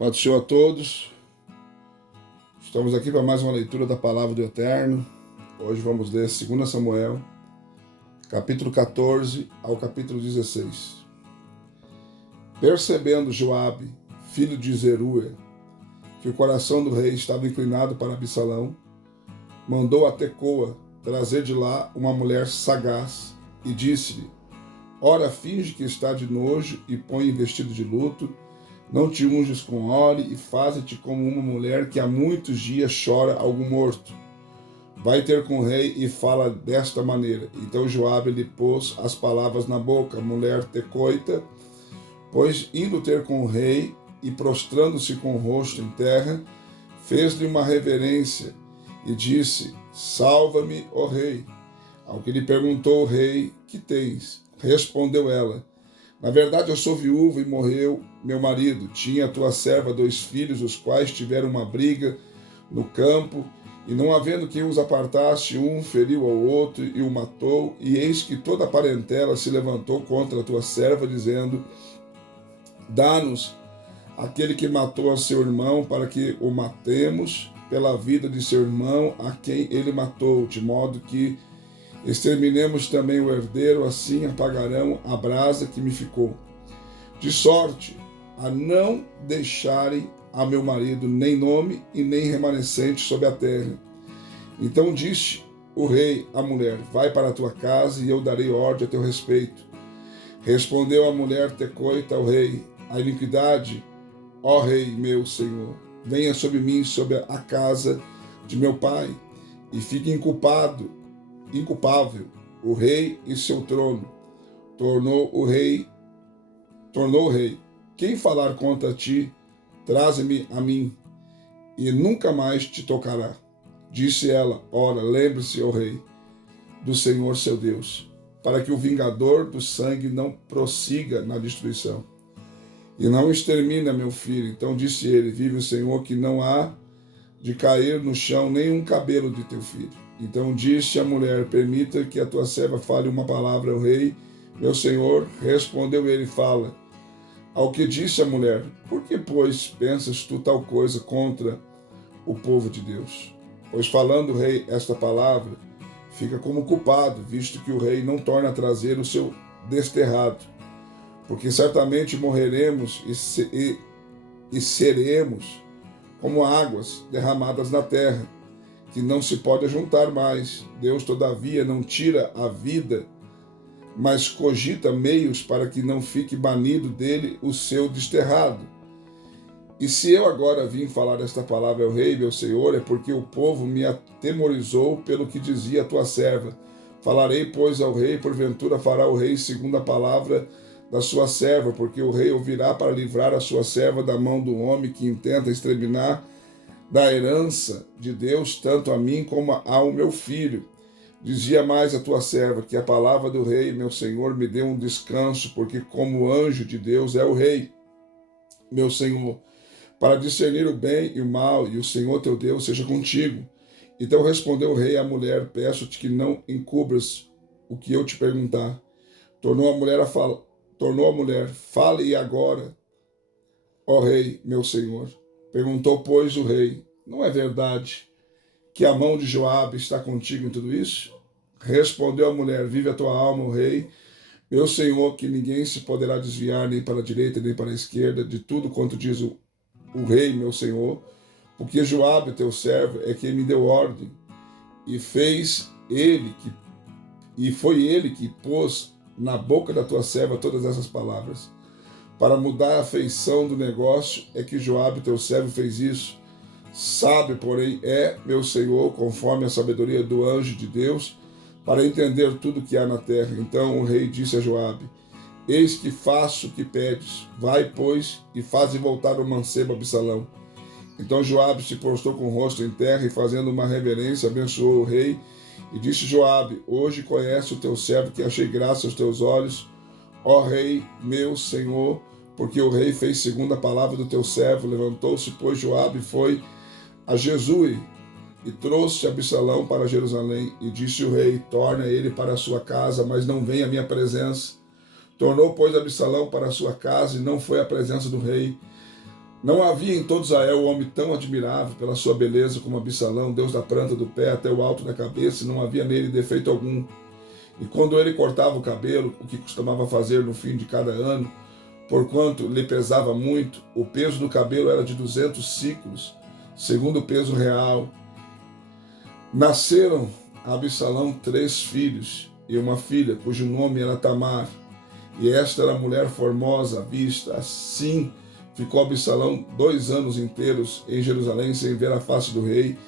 Paz do Senhor a todos. Estamos aqui para mais uma leitura da Palavra do Eterno. Hoje vamos ler 2 Samuel, capítulo 14 ao capítulo 16. Percebendo Joabe, filho de Zeruia, que o coração do rei estava inclinado para Absalão, mandou a Tecoa trazer de lá uma mulher sagaz e disse-lhe: Ora, finge que está de nojo e põe vestido de luto, não te unges com óleo e faze-te como uma mulher que há muitos dias chora algum morto. Vai ter com o rei e fala desta maneira. Então Joabe lhe pôs as palavras na boca, a mulher tecoita, pois indo ter com o rei e prostrando-se com o rosto em terra, fez-lhe uma reverência e disse: Salva-me, ó rei. Ao que lhe perguntou o rei: Que tens? Respondeu ela: Na verdade, eu sou viúva e morreu meu marido. Tinha a tua serva 2 filhos, os quais tiveram uma briga no campo, e não havendo quem os apartasse, um feriu ao outro e o matou. E eis que toda a parentela se levantou contra a tua serva, dizendo: Dá-nos aquele que matou a seu irmão, para que o matemos pela vida de seu irmão, a quem ele matou, de modo que exterminemos também o herdeiro, assim apagarão a brasa que me ficou. De sorte a não deixarem a meu marido nem nome e nem remanescente sobre a terra. Então disse o rei à mulher: Vai para a tua casa e eu darei ordem a teu respeito. Respondeu a mulher tecoita ao rei: A iniquidade, ó rei meu senhor, venha sobre mim, sobre a casa de meu pai, e fique inculpável o rei e seu trono. Tornou o rei: Quem falar contra ti, traze-me a mim, e nunca mais te tocará. Disse ela: Ora, lembre-se, ó rei, do Senhor seu Deus, para que o vingador do sangue não prossiga na destruição, e não extermine meu filho. Então disse ele: Vive o Senhor, que não há de cair no chão nenhum cabelo de teu filho. Então disse a mulher: Permita que a tua serva fale uma palavra ao rei, meu senhor. Respondeu ele: Fala. Ao que disse a mulher: Por que, pois, pensas tu tal coisa contra o povo de Deus? Pois falando o rei esta palavra, fica como culpado, visto que o rei não torna a trazer o seu desterrado. Porque certamente morreremos e seremos como águas derramadas na terra, que não se pode ajuntar mais. Deus, todavia, não tira a vida, mas cogita meios para que não fique banido dele o seu desterrado. E se eu agora vim falar esta palavra ao rei, meu senhor, é porque o povo me atemorizou pelo que dizia a tua serva. Falarei, pois, ao rei, porventura fará o rei segundo a palavra da sua serva, porque o rei ouvirá para livrar a sua serva da mão do homem que intenta exterminar da herança de Deus, tanto a mim como ao meu filho. Dizia mais a tua serva: Que a palavra do rei, meu senhor, me dê um descanso, porque como anjo de Deus é o rei, meu senhor, para discernir o bem e o mal, e o Senhor teu Deus seja contigo. Então respondeu o rei à mulher: Peço-te que não encubras o que eu te perguntar. Tornou a mulher: Fale agora, ó rei, meu senhor. Perguntou, pois, o rei: Não é verdade que a mão de Joabe está contigo em tudo isso? Respondeu a mulher: Vive a tua alma, ó rei, meu senhor, que ninguém se poderá desviar nem para a direita nem para a esquerda de tudo quanto diz o rei, meu senhor, porque Joabe, teu servo, é quem me deu ordem, e foi ele que pôs na boca da tua serva todas essas palavras. Para mudar a feição do negócio é que Joabe, teu servo, fez isso. Sabe, porém, meu senhor, conforme a sabedoria do anjo de Deus, para entender tudo que há na terra. Então o rei disse a Joabe: Eis que faço o que pedes. Vai, pois, e faze voltar o mancebo Absalão. Então Joabe se prostrou com o rosto em terra e, fazendo uma reverência, abençoou o rei. E disse Joabe: Hoje conhece o teu servo que achei graça aos teus olhos, ó rei, meu senhor, porque o rei fez segundo a palavra do teu servo. Levantou-se, pois, Joabe e foi a Jesui, e trouxe Absalão para Jerusalém. E disse o rei: Torna ele para a sua casa, mas não venha à minha presença. Tornou, pois, Absalão para a sua casa, e não foi à presença do rei. Não havia em todo Israel homem tão admirável pela sua beleza como Absalão, Deus da planta do pé até o alto da cabeça, e não havia nele defeito algum. E quando ele cortava o cabelo, o que costumava fazer no fim de cada ano, porquanto lhe pesava muito, o peso do cabelo era de 200 ciclos, segundo o peso real. Nasceram a Absalão 3 filhos e uma filha, cujo nome era Tamar, e esta era mulher formosa à vista. Assim ficou Absalão 2 anos inteiros em Jerusalém, sem ver a face do rei.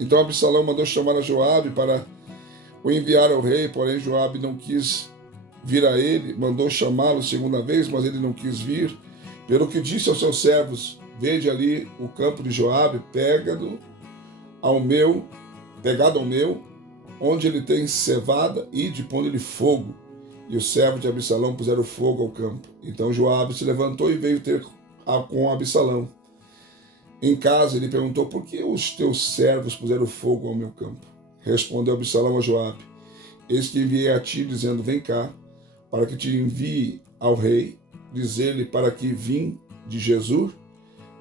Então Absalão mandou chamar a Joabe para o enviar ao rei, porém Joabe não quis vir a ele, mandou chamá-lo segunda vez, mas ele não quis vir. Pelo que disse aos seus servos: vede ali o campo de Joabe, pegado ao meu, onde ele tem cevada, e de pondo-lhe fogo. E os servos de Absalão puseram fogo ao campo. Então Joabe se levantou e veio ter com Absalão. Em casa ele perguntou: por que os teus servos puseram fogo ao meu campo? Respondeu Absalão a Joabe: eis que enviei a ti, dizendo: vem cá, para que te envie ao rei, dizer-lhe para que vim de Jesur.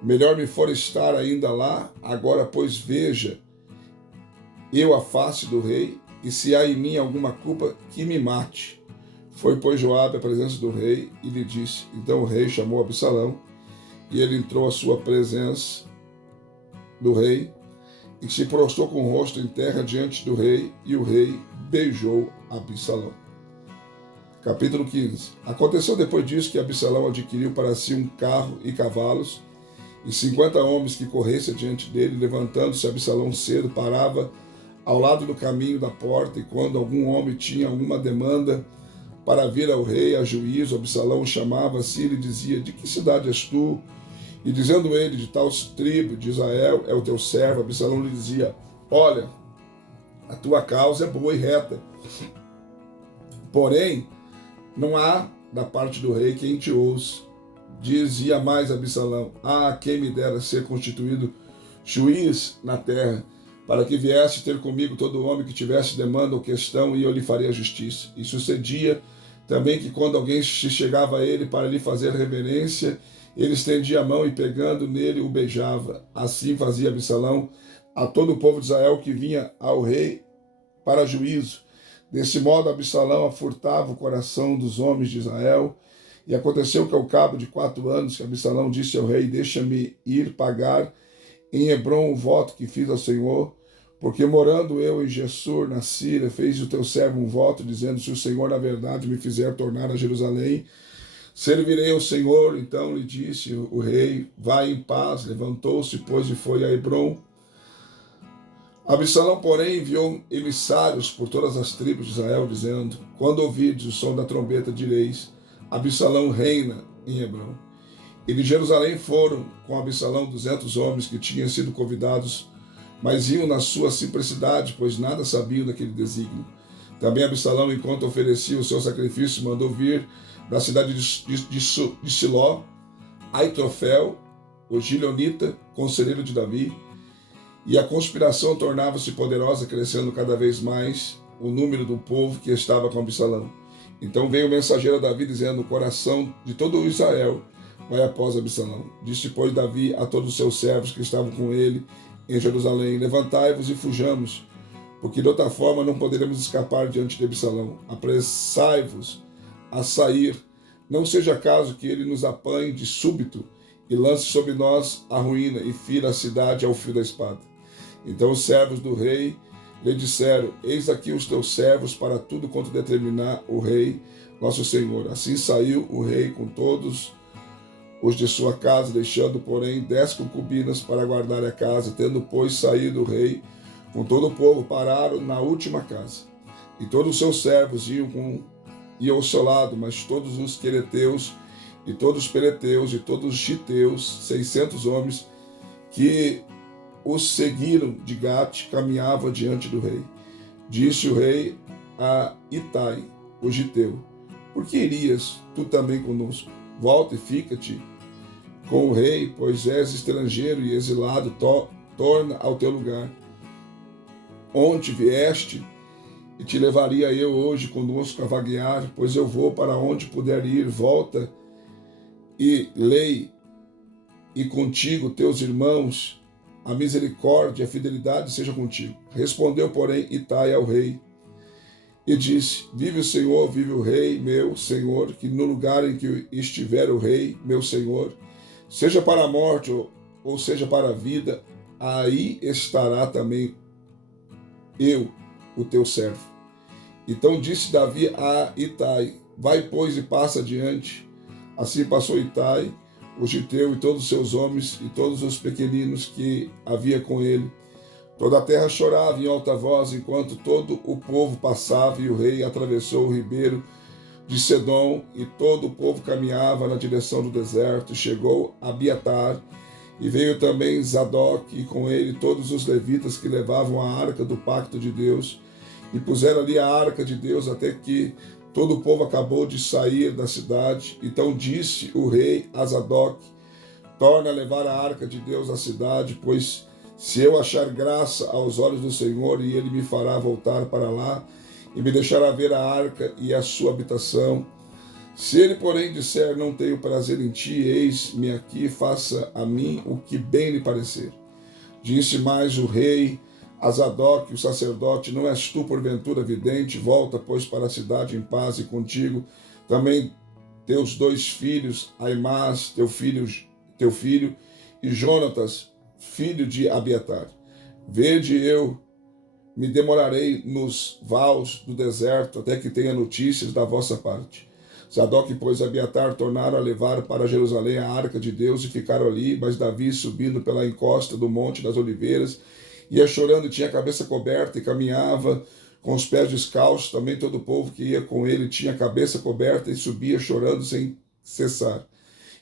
Melhor me for estar ainda lá, agora, pois veja eu a face do rei, e se há em mim alguma culpa, que me mate. Foi, pois, Joabe à presença do rei e lhe disse. Então o rei chamou Absalão, e ele entrou à sua presença do rei, e se prostrou com o rosto em terra diante do rei, e o rei beijou Absalão. Capítulo 15. Aconteceu depois disso que Absalão adquiriu para si um carro e cavalos, e 50 homens que corressem diante dele. Levantando-se Absalão cedo, parava ao lado do caminho da porta, e quando algum homem tinha alguma demanda para vir ao rei a juízo, Absalão chamava-se e lhe dizia: de que cidade és tu? E dizendo ele: de tal tribo de Israel é o teu servo, Absalão lhe dizia: olha, a tua causa é boa e reta, porém não há da parte do rei quem te ouça. Dizia mais Absalão: quem me dera ser constituído juiz na terra, para que viesse ter comigo todo homem que tivesse demanda ou questão, e eu lhe faria justiça. E sucedia também que quando alguém se chegava a ele para lhe fazer reverência, ele estendia a mão e, pegando nele, o beijava. Assim fazia Absalão a todo o povo de Israel que vinha ao rei para juízo. Desse modo, Absalão afurtava o coração dos homens de Israel. E aconteceu que, ao cabo de 4 anos, que Absalão disse ao rei: deixa-me ir pagar em Hebrom o voto que fiz ao Senhor, porque morando eu em Gessur, na Síria, fez o teu servo um voto, dizendo: se o Senhor na verdade me fizer tornar a Jerusalém, servirei ao Senhor. Então lhe disse o rei: vai em paz. Levantou-se, pois, e foi a Hebrom. Absalão, porém, enviou emissários por todas as tribos de Israel, dizendo: quando ouvides o som da trombeta, direis: Absalão reina em Hebrom. E de Jerusalém foram com Absalão 200 homens que tinham sido convidados, mas iam na sua simplicidade, pois nada sabiam daquele desígnio. Também Absalão, enquanto oferecia o seu sacrifício, mandou vir da cidade de Siló Aitrofel, o Gilonita, conselheiro de Davi, e a conspiração tornava-se poderosa, crescendo cada vez mais o número do povo que estava com Absalão. Então veio o mensageiro a Davi, dizendo: o coração de todo Israel vai após Absalão. Disse, pois, Davi a todos os seus servos que estavam com ele em Jerusalém: levantai-vos e fujamos, porque de outra forma não poderemos escapar diante de Absalão. Apressai-vos a sair, não seja caso que ele nos apanhe de súbito e lance sobre nós a ruína e fira a cidade ao fio da espada. Então os servos do rei lhe disseram: eis aqui os teus servos para tudo quanto determinar o rei nosso senhor. Assim saiu o rei com todos os de sua casa, deixando, porém, 10 concubinas para guardar a casa. Tendo, pois, saído o rei com todo o povo, pararam na última casa. E todos os seus servos iam ao seu lado, mas todos os quereteus, e todos os pereteus, e todos os giteus, 600 homens, que os seguiram de Gate, caminhavam diante do rei. Disse o rei a Itai, o giteu: por que irias tu também conosco? Volta e fica-te com o rei, pois és estrangeiro e exilado, torna ao teu lugar, onde vieste, e te levaria eu hoje conosco a vaguear, pois eu vou para onde puder ir. Volta e lei e contigo teus irmãos, a misericórdia e a fidelidade seja contigo. Respondeu, porém, Itai ao rei e disse: vive o Senhor, vive o rei, meu senhor, que no lugar em que estiver o rei, meu senhor, seja para a morte ou seja para a vida, aí estará também eu, o teu servo. Então disse Davi a Itai: vai, pois, e passa adiante. Assim passou Itai, o giteu, e todos os seus homens, e todos os pequeninos que havia com ele. Toda a terra chorava em alta voz, enquanto todo o povo passava, e o rei atravessou o ribeiro de Sedom, e todo o povo caminhava na direção do deserto. Chegou a Abiatar, e veio também Zadok, e com ele todos os levitas que levavam a arca do pacto de Deus, e puseram ali a arca de Deus até que todo o povo acabou de sair da cidade. Então disse o rei a Zadok: torna a levar a arca de Deus à cidade, pois se eu achar graça aos olhos do Senhor, e ele me fará voltar para lá, e me deixará ver a arca e a sua habitação. Se ele, porém, disser: não tenho prazer em ti, eis-me aqui, faça a mim o que bem lhe parecer. Disse mais o rei a Zadok, o sacerdote: não és tu porventura vidente? Volta, pois, para a cidade em paz, e contigo também teus 2 filhos, Aimás, teu filho, e Jonatas, filho de Abiatar. Vede, eu me demorarei nos vales do deserto, até que tenha notícias da vossa parte. Zadok, pois, Abiatar tornaram a levar para Jerusalém a arca de Deus, e ficaram ali, mas Davi, subindo pela encosta do Monte das Oliveiras, ia chorando e tinha a cabeça coberta, e caminhava com os pés descalços. Também todo o povo que ia com ele tinha a cabeça coberta, e subia chorando sem cessar.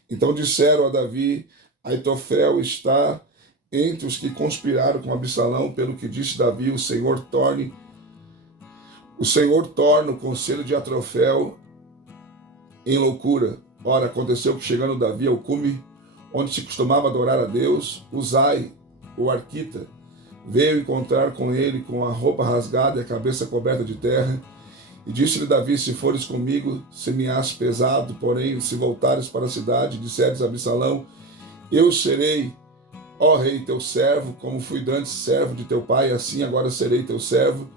Então disseram a Davi: Aitofel está entre os que conspiraram com Absalão. Pelo que disse Davi, o Senhor torna o conselho de Aitofel em loucura. Ora, aconteceu que, chegando Davi ao cume onde se costumava adorar a Deus, Uzai, o arquita, veio encontrar com ele com a roupa rasgada e a cabeça coberta de terra. E disse-lhe Davi: se fores comigo, se me has pesado, porém, se voltares para a cidade, e disseres a Absalão: eu serei, ó rei, teu servo, como fui dantes servo de teu pai, assim agora serei teu servo,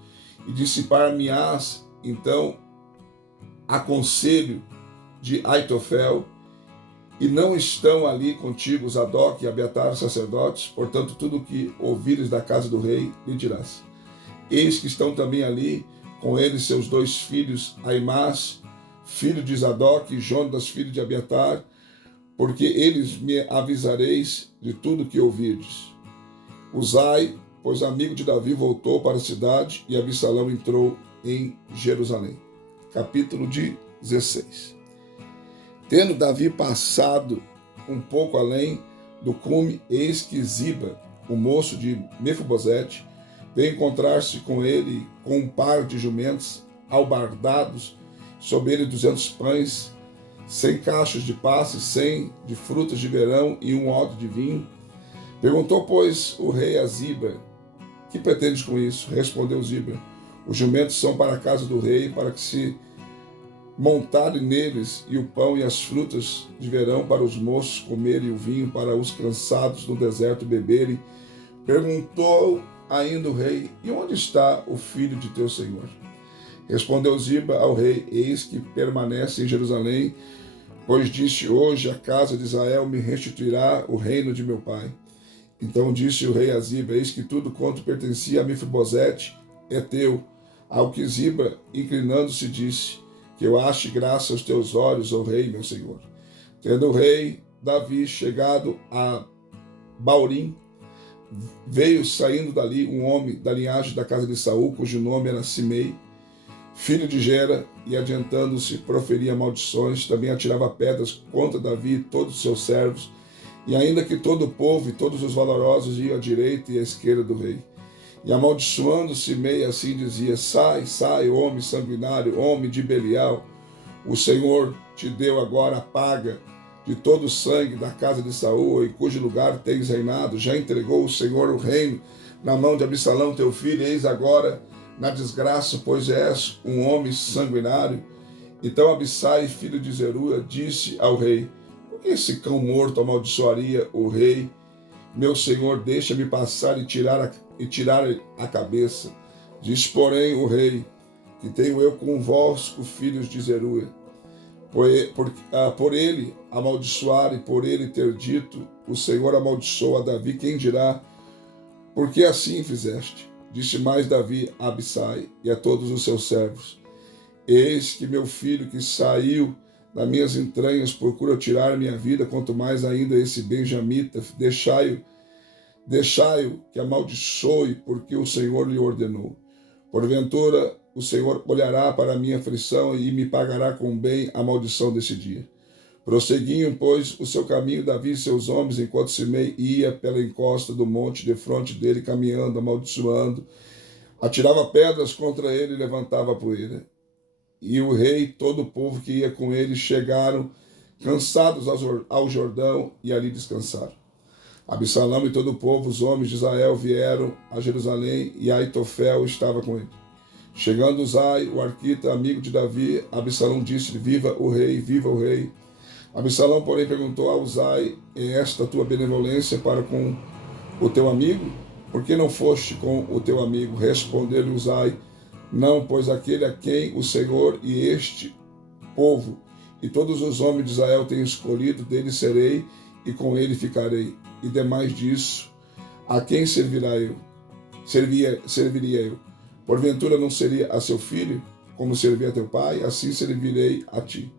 e dissipar-me-ás então a conselho de Aitofel, e não estão ali contigo Zadok e Abiatar, sacerdotes. Portanto, tudo o que ouvires da casa do rei, lhe dirás. Eis que estão também ali com eles seus 2 filhos, Aimás, filho de Zadok, e Jonatas, filho de Abiatar, porque eles me avisareis de tudo que ouvirdes. Uzai, pois amigo de Davi, voltou para a cidade, e Absalão entrou em Jerusalém. Capítulo 16. Tendo Davi passado um pouco além do cume, eis que Ziba, o moço de Mefibosete, veio encontrar-se com ele com um par de jumentos albardados, sobre ele 200 pães, 100 cachos de passas, 100 de frutas de verão e um odre de vinho. Perguntou, pois, o rei a Ziba: que pretendes com isso? Respondeu Ziba: os jumentos são para a casa do rei, para que se montarem neles, e o pão e as frutas de verão para os moços comerem, e o vinho para os cansados no deserto beberem. Perguntou ainda o rei: e onde está o filho de teu senhor? Respondeu Ziba ao rei: eis que permanece em Jerusalém, pois disse: hoje a casa de Israel me restituirá o reino de meu pai. Então disse o rei a Ziba: eis que tudo quanto pertencia a Mefibosete é teu. Ao que Ziba, inclinando-se, disse: que eu ache graça aos teus olhos, ó rei, meu senhor. Tendo o rei Davi chegado a Baurim, veio saindo dali um homem da linhagem da casa de Saul, cujo nome era Simei, filho de Gera, e adiantando-se proferia maldições, também atirava pedras contra Davi e todos os seus servos, e ainda que todo o povo e todos os valorosos iam à direita e à esquerda do rei. E amaldiçoando Simei, assim dizia: sai, sai, homem sanguinário, homem de Belial, o Senhor te deu agora a paga de todo o sangue da casa de Saul, em cujo lugar tens reinado. Já entregou o Senhor o reino na mão de Absalão teu filho, eis agora na desgraça, pois és um homem sanguinário. Então Abissai, filho de Zeruia, disse ao rei: por que esse cão morto amaldiçoaria o rei? Meu senhor, deixa-me passar e tirar a cabeça. Diz, porém, o rei, que tenho eu convosco, filhos de Zeruia. Por ele amaldiçoar e por ele ter dito, o Senhor amaldiçoa a Davi, quem dirá, por que assim fizeste? Disse mais Davi a Abissai e a todos os seus servos, eis que meu filho que saiu das minhas entranhas procura tirar minha vida, quanto mais ainda esse benjamita, deixai-o que amaldiçoe, porque o Senhor lhe ordenou. Porventura, o Senhor olhará para a minha aflição e me pagará com bem a maldição desse dia. Prosseguiam, pois, o seu caminho Davi e seus homens, enquanto Simei ia pela encosta do monte defronte dele, caminhando, amaldiçoando, atirava pedras contra ele e levantava poeira. E o rei e todo o povo que ia com ele chegaram, cansados ao Jordão, e ali descansaram. Absalão e todo o povo, os homens de Israel, vieram a Jerusalém, e Aitofel estava com ele. Chegando Uzai, o arquita, amigo de Davi, Absalão disse-lhe, viva o rei, viva o rei. Absalão, porém, perguntou a Uzai, é esta a tua benevolência para com o teu amigo? Por que não foste com o teu amigo? Respondeu-lhe Uzai, não, pois aquele a quem o Senhor e este povo e todos os homens de Israel têm escolhido, dele serei e com ele ficarei. E demais disso, a quem serviria eu? Porventura não seria a seu filho, como servia a teu pai? Assim servirei a ti.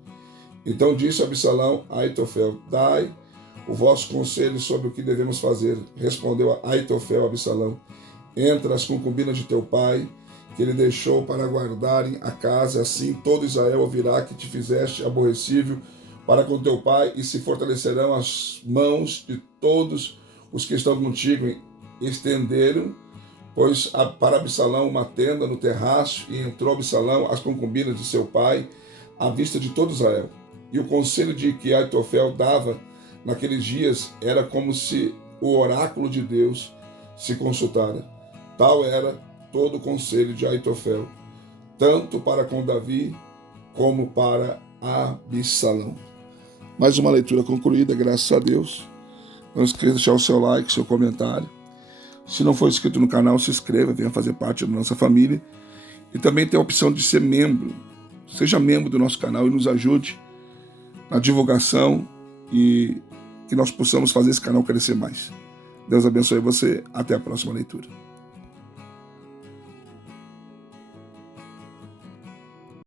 Então disse Absalão a Aitofel, dai o vosso conselho sobre o que devemos fazer. Respondeu Aitofel a Absalão, entra as concubinas de teu pai, que ele deixou para guardarem a casa, assim todo Israel ouvirá que te fizeste aborrecível para com teu pai, e se fortalecerão as mãos de todos os que estão contigo. Estenderam, pois, para Absalão uma tenda no terraço, e entrou Absalão às concubinas de seu pai, à vista de todo Israel. E o conselho de que Aitofel dava naqueles dias era como se o oráculo de Deus se consultara. Tal era todo o conselho de Aitofel, tanto para com Davi como para Absalão. Mais uma leitura concluída, graças a Deus. Não esqueça de deixar o seu like, seu comentário. Se não for inscrito no canal, se inscreva, venha fazer parte da nossa família. E também tem a opção de ser membro. Seja membro do nosso canal e nos ajude na divulgação e que nós possamos fazer esse canal crescer mais. Deus abençoe você. Até a próxima leitura.